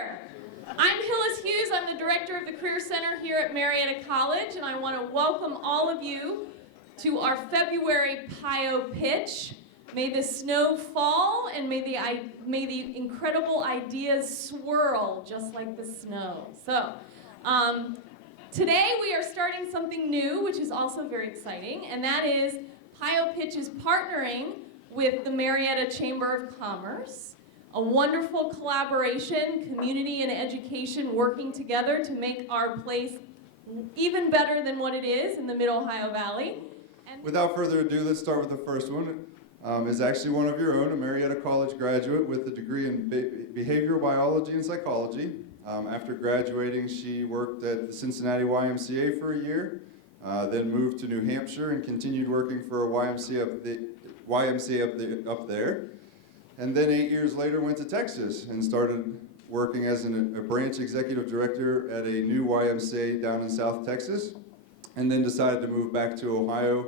Chapter. I'm Hillis Hughes. I'm the director of the Career Center here at Marietta College, and I want to welcome all of you to our February PioPitch. May the snow fall, and may the incredible ideas swirl just like the snow. So, today we are starting something new, which is also very exciting, and that is PioPitch is partnering with the Marietta Chamber of Commerce. A wonderful collaboration, community and education working together to make our place even better than what it is in the Mid-Ohio Valley. And without further ado, let's start with the first one. Is actually one of your own, a Marietta College graduate with a degree in behavioral biology and psychology. After graduating, she worked at the Cincinnati YMCA for a year, then moved to New Hampshire and continued working for a YMCA up there. And then 8 years later went to Texas and started working as a branch executive director at a new YMCA down in South Texas, and then decided to move back to Ohio.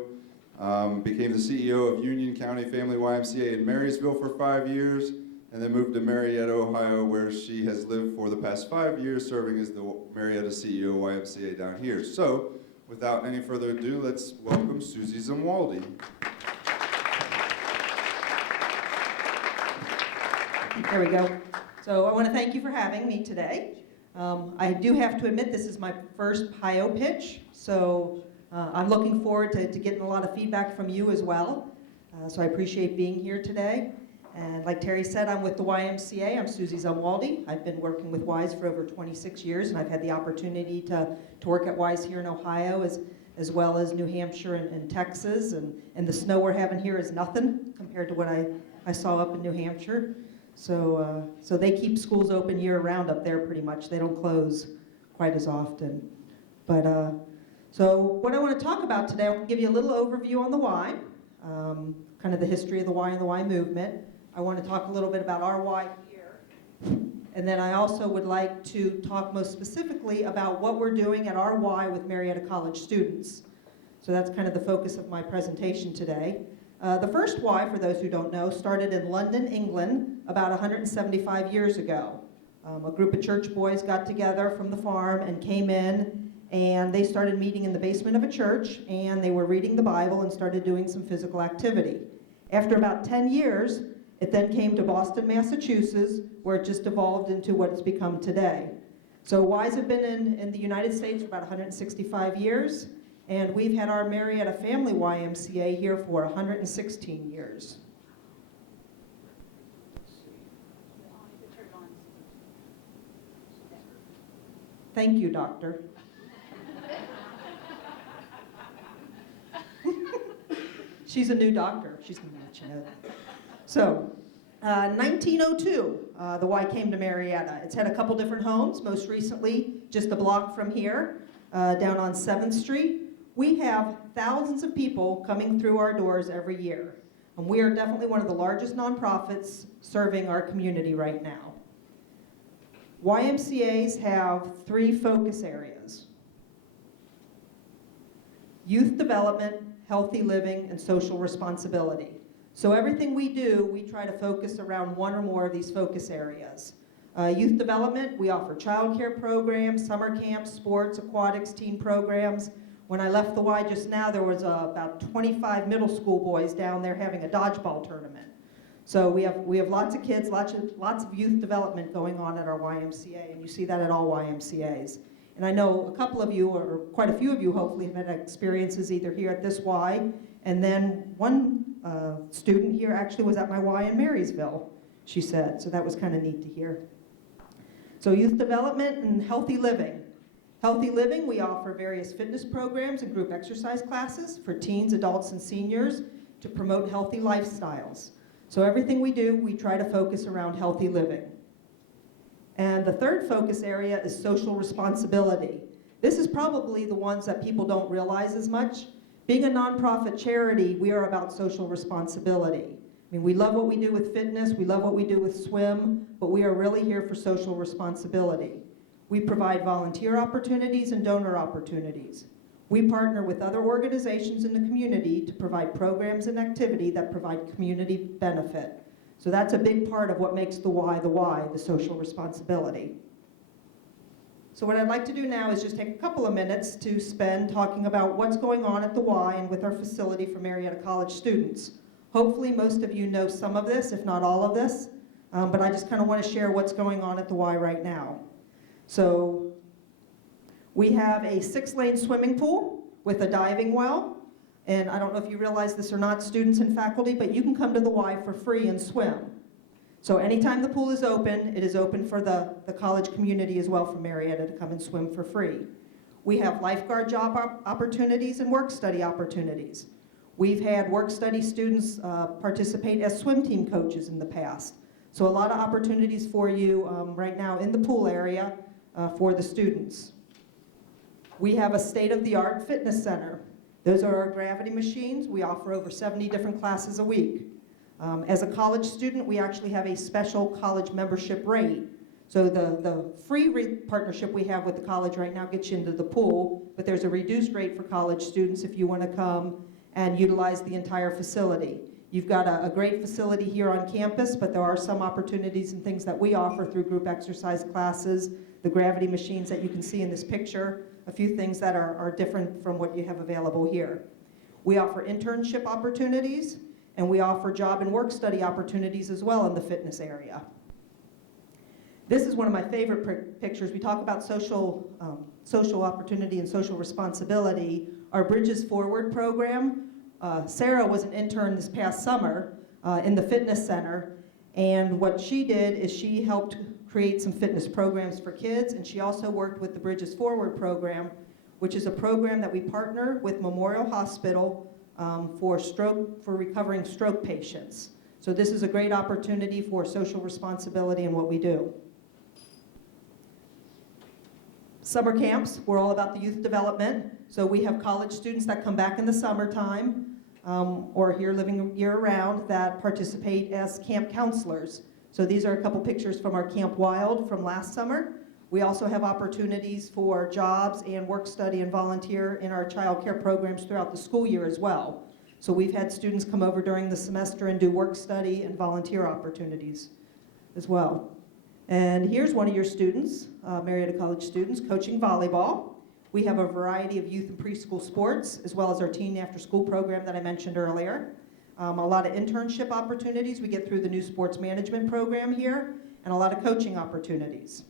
Became the CEO of Union County Family YMCA in Marysville for 5 years, and then moved to Marietta, Ohio, where she has lived for the past 5 years, serving as the Marietta CEO YMCA down here. So, without any further ado, let's welcome Susie Zamwaldi. There we go. So I want to thank you for having me today. I do have to admit this is my first PioPitch, so I'm looking forward to getting a lot of feedback from you as well. So I appreciate being here today. And like Terry said, I'm with the YMCA. I'm Susie Zamwaldi. I've been working with WISE for over 26 years, and I've had the opportunity to work at WISE here in Ohio as well as New Hampshire and Texas. And the snow we're having here is nothing compared to what I saw up in New Hampshire. So they keep schools open year-round up there pretty much. They don't close quite as often. But so what I want to talk about today, I'll give you a little overview on the Y, kind of the history of the Y and the Y movement. I want to talk a little bit about our Y here. And then I also would like to talk most specifically about what we're doing at our Y with Marietta College students. So that's kind of the focus of my presentation today. The first Y, for those who don't know, started in London, England, about 175 years ago. A group of church boys got together from the farm and came in, and they started meeting in the basement of a church, and they were reading the Bible and started doing some physical activity. After about 10 years, it then came to Boston, Massachusetts, where it just evolved into what it's become today. So Ys have been in the United States for about 165 years. And we've had our Marietta Family YMCA here for 116 years. Thank you, doctor. She's a new doctor. She's going to let you know that. So, 1902, the Y came to Marietta. It's had a couple different homes, most recently just a block from here, down on 7th Street. We have thousands of people coming through our doors every year. And we are definitely one of the largest nonprofits serving our community right now. YMCAs have 3 focus areas: youth development, healthy living, and social responsibility. So everything we do, we try to focus around one or more of these focus areas. Youth development, we offer childcare programs, summer camps, sports, aquatics, teen programs. When I left the Y just now, there was about 25 middle school boys down there having a dodgeball tournament. So we have lots of kids, lots of youth development going on at our YMCA, and you see that at all YMCAs. And I know a couple of you, or quite a few of you hopefully, have had experiences either here at this Y, and then one student here actually was at my Y in Marysville, she said. So that was kind of neat to hear. So youth development and healthy living. Healthy living, we offer various fitness programs and group exercise classes for teens, adults, and seniors to promote healthy lifestyles. So everything we do, we try to focus around healthy living. And the third focus area is social responsibility. This is probably the ones that people don't realize as much. Being a nonprofit charity, we are about social responsibility. I mean, we love what we do with fitness, we love what we do with swim, but we are really here for social responsibility. We provide volunteer opportunities and donor opportunities. We partner with other organizations in the community to provide programs and activity that provide community benefit. So that's a big part of what makes the why, the social responsibility. So what I'd like to do now is just take a couple of minutes to spend talking about what's going on at the Y and with our facility for Marietta College students. Hopefully most of you know some of this, if not all of this, but I just kind of want to share what's going on at the Y right now. So we have a 6-lane swimming pool with a diving well, and I don't know if you realize this or not, students and faculty, but you can come to the Y for free and swim. So anytime the pool is open, it is open for the college community as well from Marietta to come and swim for free. We have lifeguard job opportunities and work study opportunities. We've had work study students participate as swim team coaches in the past. So a lot of opportunities for you right now in the pool area for the students. We have a state-of-the-art fitness center. Those are our gravity machines. We offer over 70 different classes a week. As a college student, we actually have a special college membership rate. So the free partnership we have with the college right now gets you into the pool, but there's a reduced rate for college students if you want to come and utilize the entire facility. You've got a great facility here on campus, but there are some opportunities and things that we offer through group exercise classes, the gravity machines that you can see in this picture, a few things that are different from what you have available here. We offer internship opportunities, and we offer job and work study opportunities as well in the fitness area. This is one of my favorite pictures. We talk about social opportunity and social responsibility. Our Bridges Forward program, Sarah was an intern this past summer in the fitness center, and what she did is she helped create some fitness programs for kids, and she also worked with the Bridges Forward program, which is a program that we partner with Memorial Hospital for recovering stroke patients. So this is a great opportunity for social responsibility in what we do. Summer camps, we're all about the youth development. So we have college students that come back in the summertime or here living year-round that participate as camp counselors. So these are a couple pictures from our Camp Wild from last summer. We also have opportunities for jobs and work study and volunteer in our child care programs throughout the school year as well. So we've had students come over during the semester and do work study and volunteer opportunities as well. And here's one of your students, Marietta College students, coaching volleyball. We have a variety of youth and preschool sports, as well as our teen after-school program that I mentioned earlier. A lot of internship opportunities we get through the new sports management program here, and a lot of coaching opportunities.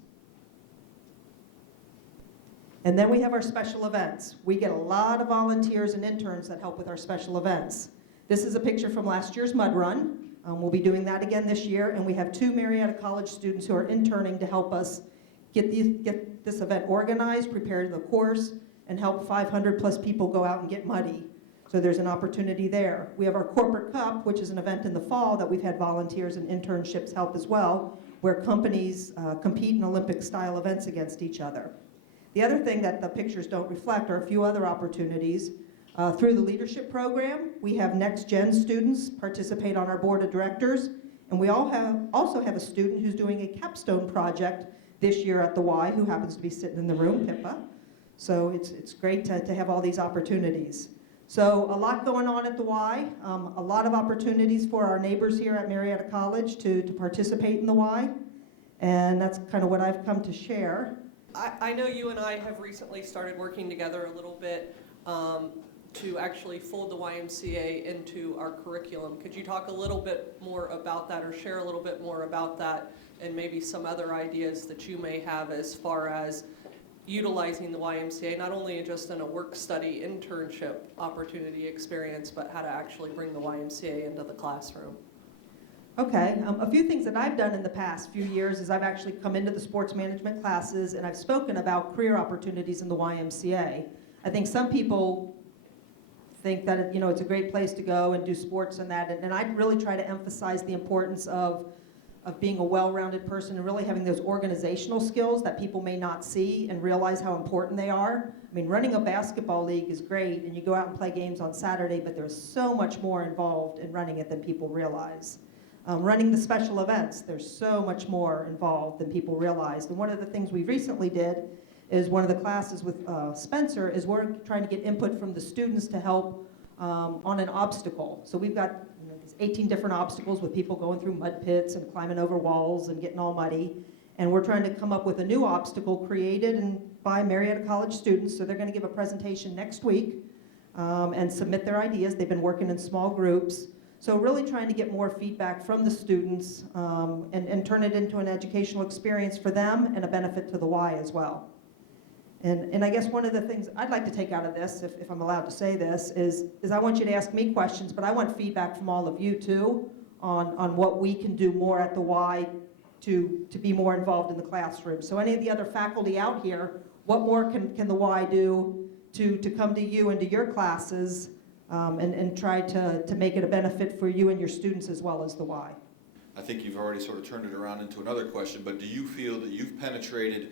And then we have our special events. We get a lot of volunteers and interns that help with our special events. This is a picture from last year's mud run. We'll be doing that again this year, and we have 2 Marietta College students who are interning to help us get this event organized, prepare the course, and help 500 plus people go out and get muddy. So there's an opportunity there. We have our Corporate Cup, which is an event in the fall that we've had volunteers and internships help as well, where companies compete in Olympic-style events against each other. The other thing that the pictures don't reflect are a few other opportunities. Through the leadership program, we have Next Gen students participate on our board of directors, and we also have a student who's doing a capstone project this year at the Y, who happens to be sitting in the room, Pippa. So it's great to have all these opportunities. So a lot going on at the Y, a lot of opportunities for our neighbors here at Marietta College to participate in the Y, and that's kind of what I've come to share. I know you and I have recently started working together a little bit to actually fold the YMCA into our curriculum. Could you talk a little bit more about that, or share a little bit more about that, and maybe some other ideas that you may have as far as utilizing the YMCA, not only just in a work study internship opportunity experience, but how to actually bring the YMCA into the classroom? Okay, a few things that I've done in the past few years is I've actually come into the sports management classes and I've spoken about career opportunities in the YMCA. I think some people think that it's a great place to go and do sports and that, and I really try to emphasize the importance of being a well-rounded person and really having those organizational skills that people may not see and realize how important they are. I mean, running a basketball league is great and you go out and play games on Saturday, but there's so much more involved in running it than people realize. Running the special events, there's so much more involved than people realize. And one of the things we recently did is one of the classes with Spencer is we're trying to get input from the students to help on an obstacle. So we've got these 18 different obstacles with people going through mud pits and climbing over walls and getting all muddy. And we're trying to come up with a new obstacle created by Marietta College students. So they're going to give a presentation next week and submit their ideas. They've been working in small groups. So really trying to get more feedback from the students and turn it into an educational experience for them and a benefit to the Y as well. And I guess one of the things I'd like to take out of this, if I'm allowed to say this, is I want you to ask me questions, but I want feedback from all of you too on what we can do more at the Y to be more involved in the classroom. So any of the other faculty out here, what more can the Y do to come to you and to your classes and try to make it a benefit for you and your students as well as the Y? I think you've already sort of turned it around into another question, but do you feel that you've penetrated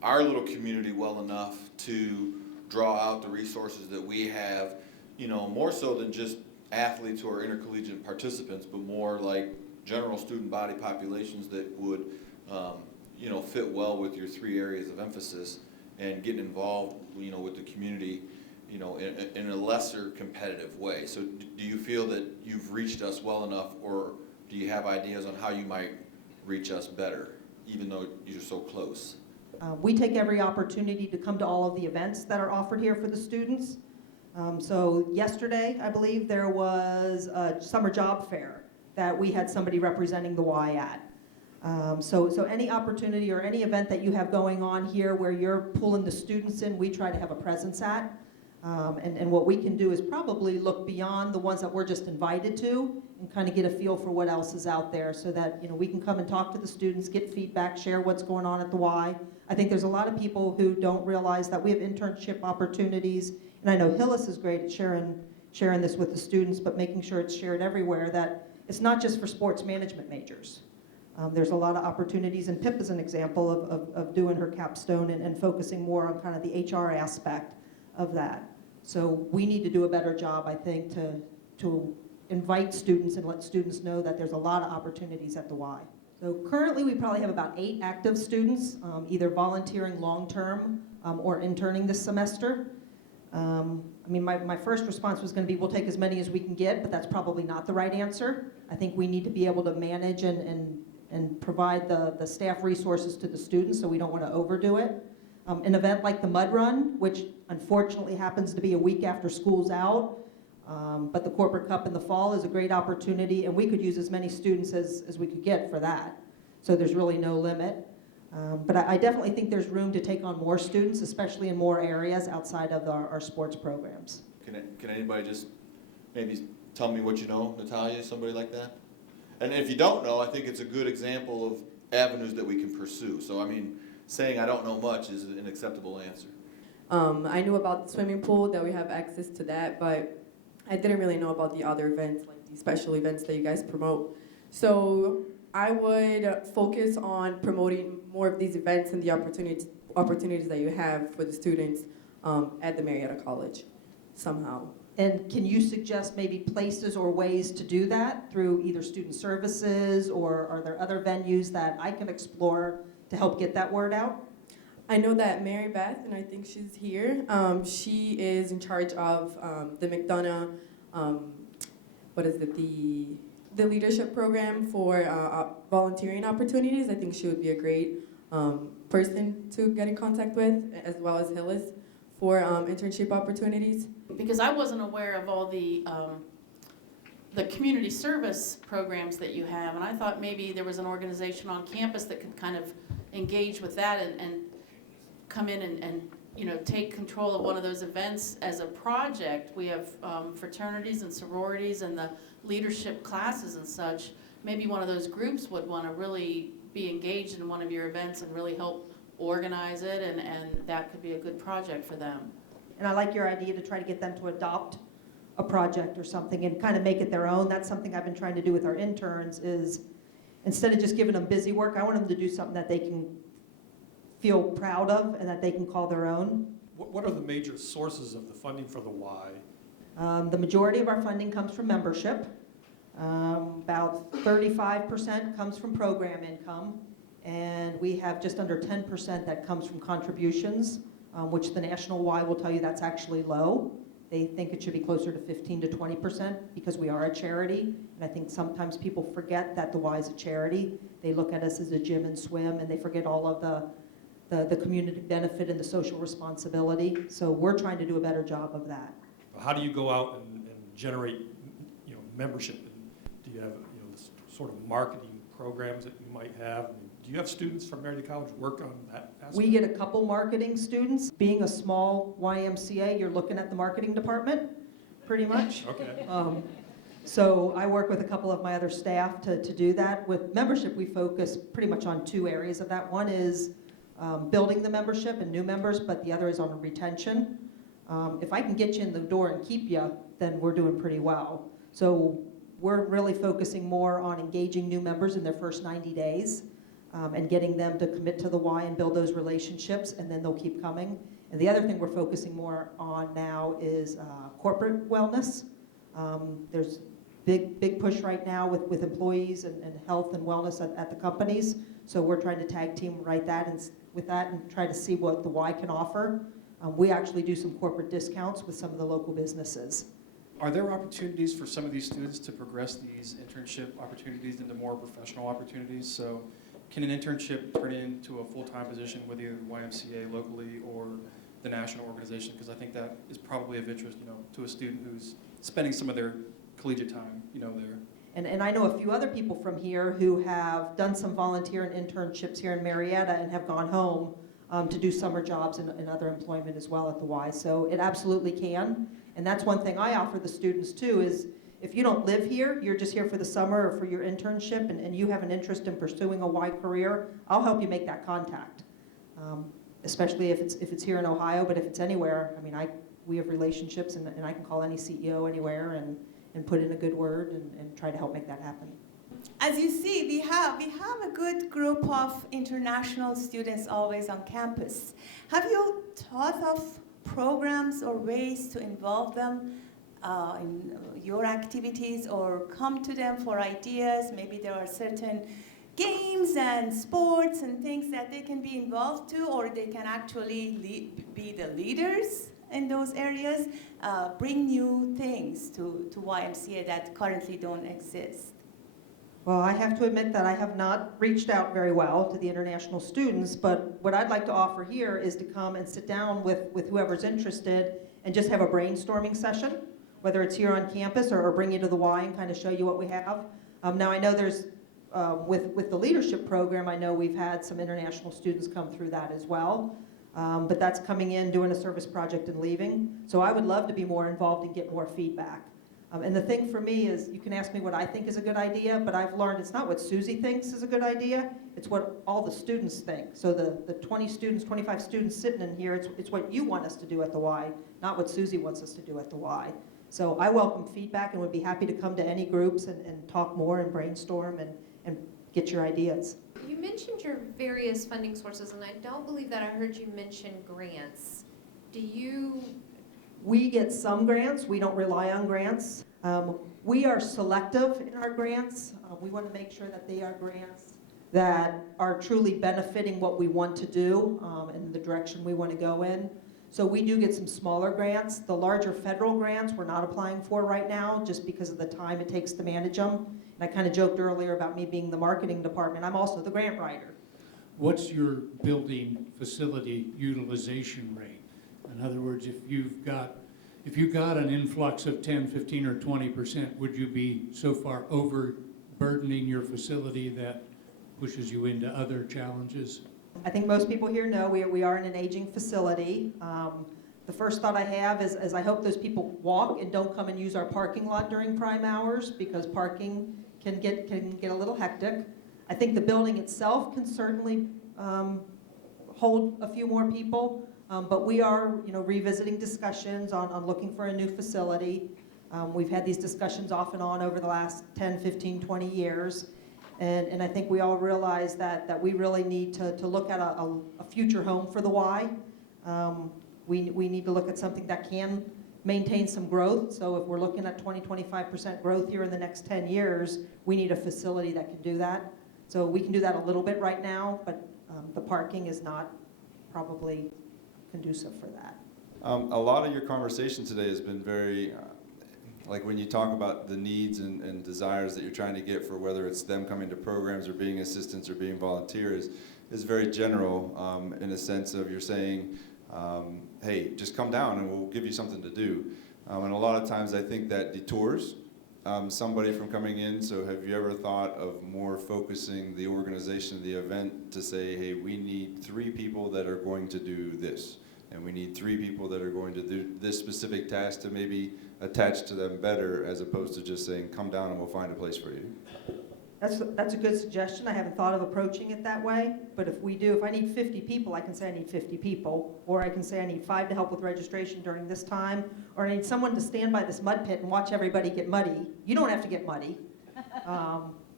our little community well enough to draw out the resources that we have, more so than just athletes or intercollegiate participants, but more like general student body populations that would, fit well with your 3 areas of emphasis and getting involved, with the community, in a lesser competitive way? So do you feel that you've reached us well enough, or do you have ideas on how you might reach us better, even though you're so close? We take every opportunity to come to all of the events that are offered here for the students. So yesterday, I believe, there was a summer job fair that we had somebody representing the Y at. So any opportunity or any event that you have going on here where you're pulling the students in, we try to have a presence at. And what we can do is probably look beyond the ones that we're just invited to and kind of get a feel for what else is out there so that we can come and talk to the students, get feedback, share what's going on at the Y. I think there's a lot of people who don't realize that we have internship opportunities, and I know Hillis is great at sharing this with the students, but making sure it's shared everywhere, that it's not just for sports management majors. There's a lot of opportunities, and Pip is an example of doing her capstone and focusing more on kind of the HR aspect of that. So we need to do a better job, I think, to invite students and let students know that there's a lot of opportunities at the Y. So currently we probably have about 8 active students, either volunteering long-term or interning this semester. My first response was going to be, we'll take as many as we can get, but that's probably not the right answer. I think we need to be able to manage and provide the staff resources to the students, so we don't want to overdo it. An event like the Mud Run, which unfortunately happens to be a week after school's out, but the Corporate Cup in the fall is a great opportunity, and we could use as many students as we could get for that. So there's really no limit. But I definitely think there's room to take on more students, especially in more areas outside of our sports programs. Can anybody just maybe tell me what you know, Natalia, somebody like that? And if you don't know, I think it's a good example of avenues that we can pursue. So, saying I don't know much is an acceptable answer. I knew about the swimming pool, that we have access to that, but I didn't really know about the other events, like the special events that you guys promote. So I would focus on promoting more of these events and the opportunities that you have for the students at the Marietta College, somehow. And can you suggest maybe places or ways to do that through either student services, or are there other venues that I can explore to help get that word out? I know that Mary Beth, and I think she's here, she is in charge of the McDonough, the leadership program for volunteering opportunities. I think she would be a great person to get in contact with, as well as Hillis, for internship opportunities. Because I wasn't aware of all the community service programs that you have, and I thought maybe there was an organization on campus that could kind of engage with that and come in and take control of one of those events as a project. We have fraternities and sororities and the leadership classes and such. Maybe one of those groups would want to really be engaged in one of your events and really help organize it, and that could be a good project for them. And I like your idea to try to get them to adopt a project or something and kind of make it their own. That's something I've been trying to do with our interns, is instead of just giving them busy work, I want them to do something that they can feel proud of and that they can call their own. What are the major sources of the funding for the Y? The majority of our funding comes from membership. About 35% comes from program income, and we have just under 10% that comes from contributions, which the National Y will tell you that's actually low. They think it should be closer to 15 to 20% because we are a charity. And I think sometimes people forget that the Y is a charity. They look at us as a gym and swim, and they forget all of the community benefit and the social responsibility. So we're trying to do a better job of that. How do you go out and generate, membership? And do you have, this sort of marketing programs that you might have? I mean, do you have students from Marietta College work on that aspect? We get a couple marketing students. Being a small YMCA, you're looking at the marketing department, pretty much. Okay. So I work with a couple of my other staff to do that. With membership, we focus pretty much on two areas of that. One is building the membership and new members, but the other is on retention. If I can get you in the door and keep you, then we're doing pretty well. So we're really focusing more on engaging new members in their first 90 days and getting them to commit to the Y and build those relationships, and then they'll keep coming. And the other thing we're focusing more on now is corporate wellness. There's big push right now with employees and health and wellness at the companies. So we're trying to tag team with that and try to see what the Y can offer. We actually do some corporate discounts with some of the local businesses. Are there opportunities for some of these students to progress these internship opportunities into more professional opportunities? So can an internship turn into a full-time position with either the YMCA locally or the national organization? Because I think that is probably of interest, to a student who's spending some of their collegiate time, there. And I know a few other people from here who have done some volunteer and internships here in Marietta and have gone home to do summer jobs and other employment as well at the Y. So it absolutely can. And that's one thing I offer the students too is if you don't live here, you're just here for the summer or for your internship and you have an interest in pursuing a Y career, I'll help you make that contact. Especially if it's here in Ohio, but if it's anywhere, I mean, we have relationships and I can call any CEO anywhere and put in a good word and try to help make that happen. As you see, we have a good group of international students always on campus. Have you thought of programs or ways to involve them in your activities or come to them for ideas? Maybe there are certain games and sports and things that they can be involved to, or they can actually be the leaders in those areas, bring new things to YMCA that currently don't exist. Well, I have to admit that I have not reached out very well to the international students, but what I'd like to offer here is to come and sit down with whoever's interested and just have a brainstorming session, whether it's here on campus or bring you to the Y and kind of show you what we have. Now I know there's, with the leadership program, I know we've had some international students come through that as well, but that's coming in, doing a service project and leaving. So I would love to be more involved and get more feedback. And the thing for me is, you can ask me what I think is a good idea, but I've learned it's not what Susie thinks is a good idea, it's what all the students think. So the 20 students, 25 students sitting in here, it's what you want us to do at the Y, not what Susie wants us to do at the Y. So I welcome feedback and would be happy to come to any groups and talk more and brainstorm and get your ideas. You mentioned your various funding sources, and I don't believe that I heard you mention grants. We get some grants. We don't rely on grants. We are selective in our grants. We want to make sure that they are grants that are truly benefiting what we want to do and the direction we want to go in. So we do get some smaller grants. The larger federal grants we're not applying for right now just because of the time it takes to manage them. And I kind of joked earlier about me being the marketing department. I'm also the grant writer. What's your building facility utilization rate? In other words, if you've got an influx of 10, 15, or 20%, would you be so far overburdening your facility that pushes you into other challenges? I think most people here know we are in an aging facility. The first thought I have is I hope those people walk and don't come and use our parking lot during prime hours because parking can get a little hectic. I think the building itself can certainly hold a few more people. But we are, revisiting discussions on looking for a new facility. We've had these discussions off and on over the last 10, 15, 20 years. And I think we all realize that we really need to look at a future home for the Y. We need to look at something that can maintain some growth. So if we're looking at 20, 25% growth here in the next 10 years, we need a facility that can do that. So we can do that a little bit right now, but the parking is not probably conducive for that. A lot of your conversation today has been very, like when you talk about the needs and desires that you're trying to get for whether it's them coming to programs or being assistants or being volunteers, is very general in a sense of you're saying, hey, just come down and we'll give you something to do. And a lot of times I think that detours somebody from coming in. So have you ever thought of more focusing the organization of the event to say, hey, we need 3 people that are going to do this, and we need 3 people that are going to do this specific task to maybe attach to them better, as opposed to just saying, come down and we'll find a place for you? That's a good suggestion. I haven't thought of approaching it that way, but if I need 50 people, I can say I need 50 people, or I can say I need 5 to help with registration during this time, or I need someone to stand by this mud pit and watch everybody get muddy. You don't have to get muddy,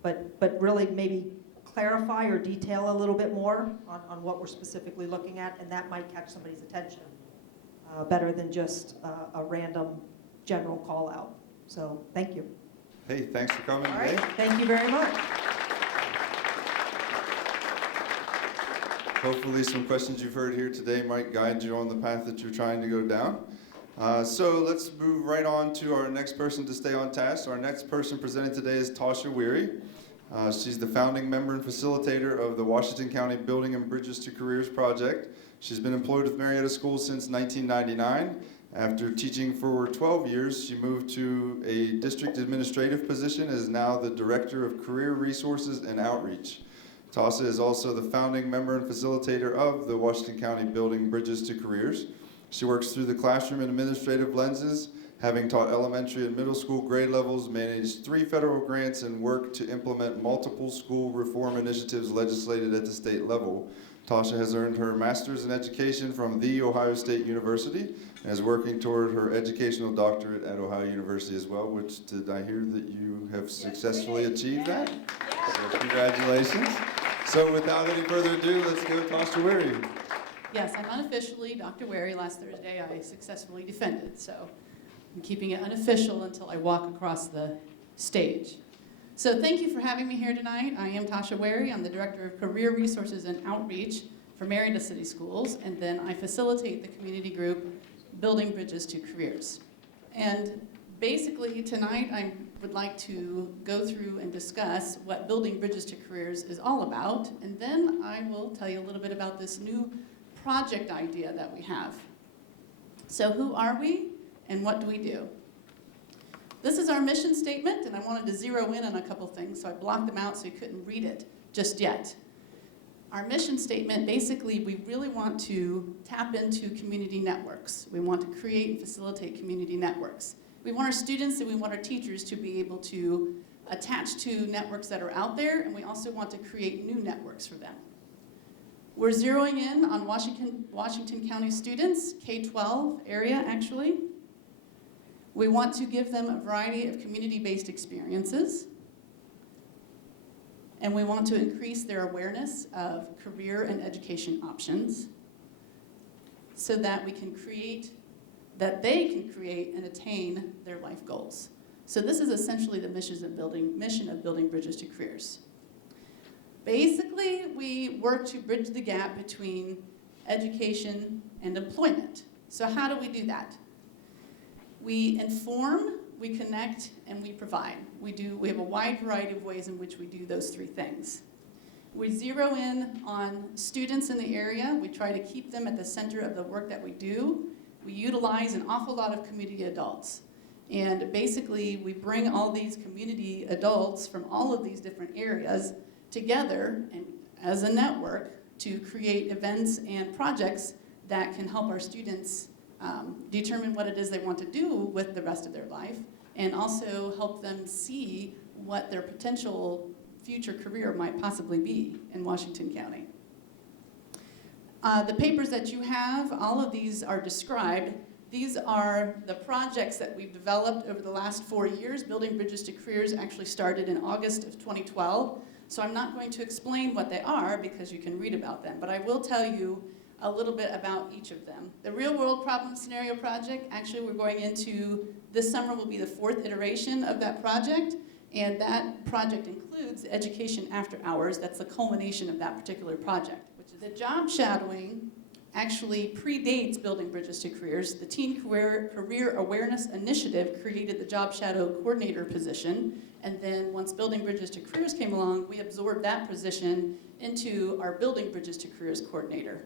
but really maybe clarify or detail a little bit more on what we're specifically looking at, and that might catch somebody's attention better than just a random general call out. So thank you. Hey, thanks for coming All today. right, thank you very much. Hopefully some questions you've heard here today might guide you on the path that you're trying to go down. So let's move right on to our next person to stay on task. Our next person presenting today is Tasha Weary. She's the founding member and facilitator of the Washington County Building and Bridges to Careers project. She's been employed with Marietta Schools since 1999. After teaching for 12 years, she moved to a district administrative position and is now the Director of Career Resources and Outreach. Tasha is also the founding member and facilitator of the Washington County Building Bridges to Careers. She works through the classroom and administrative lenses, having taught elementary and middle school grade levels, managed 3 federal grants, and worked to implement multiple school reform initiatives legislated at the state level. Tasha has earned her master's in education from The Ohio State University and is working toward her educational doctorate at Ohio University as well, which did I hear that you have successfully achieved that? So congratulations. So without any further ado, let's go to Tasha Weary. Yes, I'm unofficially Dr. Wary. Last Thursday I successfully defended, so I'm keeping it unofficial until I walk across the stage. So thank you for having me here tonight. I am Tasha Wary. I'm the Director of Career Resources and Outreach for Marietta City Schools, and then I facilitate the community group Building Bridges to Careers. And basically tonight I would like to go through and discuss what Building Bridges to Careers is all about, and then I will tell you a little bit about this new project idea that we have. So who are we and what do we do? This is our mission statement, and I wanted to zero in on a couple things, so I blocked them out so you couldn't read it just yet. Our mission statement, basically, we really want to tap into community networks. We want to create and facilitate community networks. We want our students and we want our teachers to be able to attach to networks that are out there, and we also want to create new networks for them. We're zeroing in on Washington County students, K-12 area actually. We want to give them a variety of community-based experiences, and we want to increase their awareness of career and education options so that they can create and attain their life goals. So this is essentially the mission of Building Bridges to Careers. Basically, we work to bridge the gap between education and employment. So how do we do that? We inform, we connect, and we provide. We have a wide variety of ways in which we do those 3 things. We zero in on students in the area. We try to keep them at the center of the work that we do. We utilize an awful lot of community adults. And basically, we bring all these community adults from all of these different areas together and as a network to create events and projects that can help our students determine what it is they want to do with the rest of their life, and also help them see what their potential future career might possibly be in Washington County. The papers that you have, all of these are described. These are the projects that we've developed over the last 4 years. Building Bridges to Careers actually started in August of 2012. So I'm not going to explain what they are because you can read about them, but I will tell you a little bit about each of them. The Real World Problem Scenario Project, actually we're going into, this summer will be the 4th iteration of that project, and that project includes Education After Hours. That's the culmination of that particular project. Which is the job shadowing actually predates Building Bridges to Careers. The Teen Career Awareness Initiative created the Job Shadow Coordinator position, and then once Building Bridges to Careers came along, we absorbed that position into our Building Bridges to Careers Coordinator.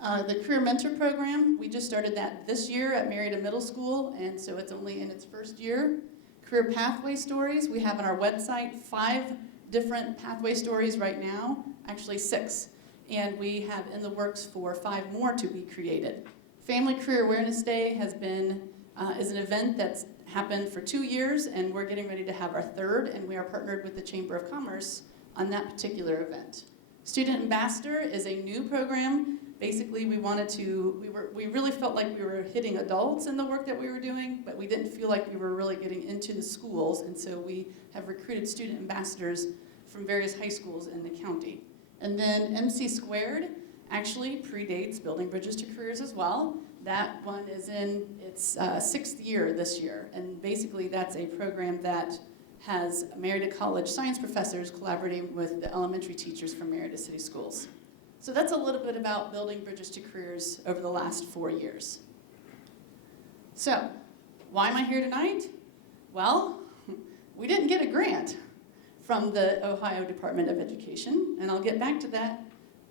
The Career Mentor Program, we just started that this year at Marietta Middle School, and so it's only in its first year. Career Pathway Stories, we have on our website 5 different pathway stories right now, actually 6. And we have in the works for 5 more to be created. Family Career Awareness Day is an event that's happened for 2 years, and we're getting ready to have our 3rd, and we are partnered with the Chamber of Commerce on that particular event. Student Ambassador is a new program. Basically, we really felt like we were hitting adults in the work that we were doing, but we didn't feel like we were really getting into the schools, and so we have recruited student ambassadors from various high schools in the county. And then MC Squared actually predates Building Bridges to Careers as well. That one is in its 6th year this year, and basically that's a program that has Marietta College science professors collaborating with the elementary teachers from Marietta City Schools. So that's a little bit about Building Bridges to Careers over the last 4 years. So, why am I here tonight? Well, we didn't get a grant from the Ohio Department of Education, and I'll get back to that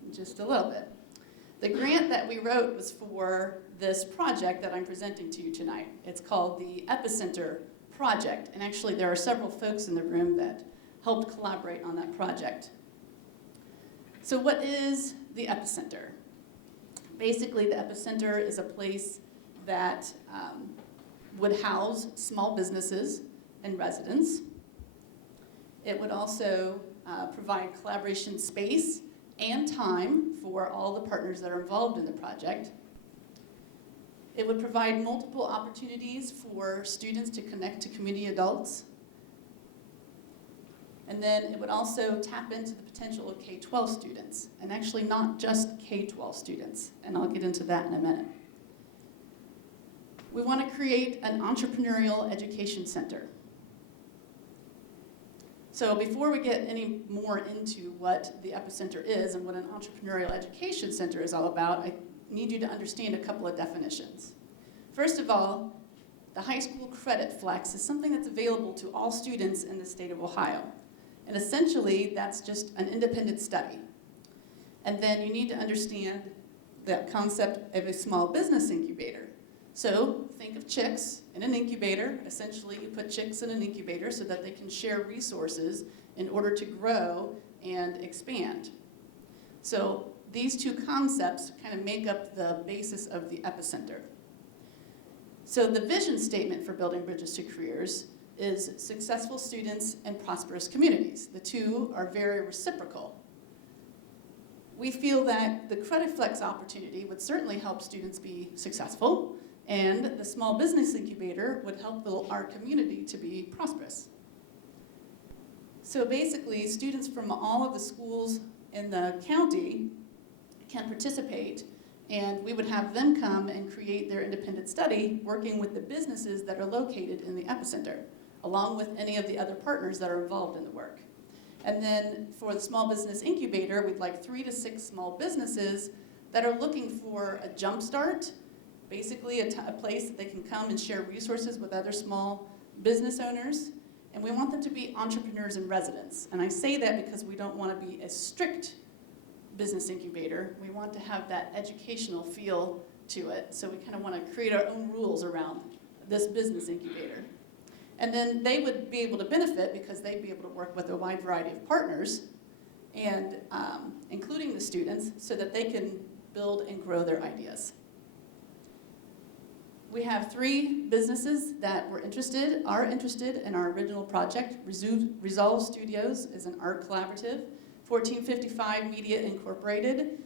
in just a little bit. The grant that we wrote was for this project that I'm presenting to you tonight. It's called the Epicenter Project, and actually there are several folks in the room that helped collaborate on that project. So what is the Epicenter? Basically, the Epicenter is a place that would house small businesses and residents. It would also provide collaboration space and time for all the partners that are involved in the project. It would provide multiple opportunities for students to connect to community adults. And then it would also tap into the potential of K-12 students, and actually not just K-12 students, and I'll get into that in a minute. We want to create an entrepreneurial education center. So before we get any more into what the Epicenter is and what an entrepreneurial education center is all about, I need you to understand a couple of definitions. First of all, the high school credit flex is something that's available to all students in the state of Ohio. And essentially, that's just an independent study. And then you need to understand the concept of a small business incubator. So think of chicks in an incubator. Essentially, you put chicks in an incubator so that they can share resources in order to grow and expand. So these 2 concepts kind of make up the basis of the Epicenter. So the vision statement for Building Bridges to Careers is successful students and prosperous communities. The 2 are very reciprocal. We feel that the credit flex opportunity would certainly help students be successful, and the small business incubator would help our community to be prosperous. So basically, students from all of the schools in the county can participate, and we would have them come and create their independent study working with the businesses that are located in the Epicenter, along with any of the other partners that are involved in the work. And then for the small business incubator, we'd like 3 to 6 small businesses that are looking for a jump start, basically a place that they can come and share resources with other small business owners. And we want them to be entrepreneurs in residence. And I say that because we don't want to be a strict business incubator. We want to have that educational feel to it. So we kind of want to create our own rules around this business incubator. And then they would be able to benefit because they'd be able to work with a wide variety of partners, and including the students, so that they can build and grow their ideas. We have 3 businesses that are interested in our original project. Resolve Studios is an art collaborative. 1455 Media Incorporated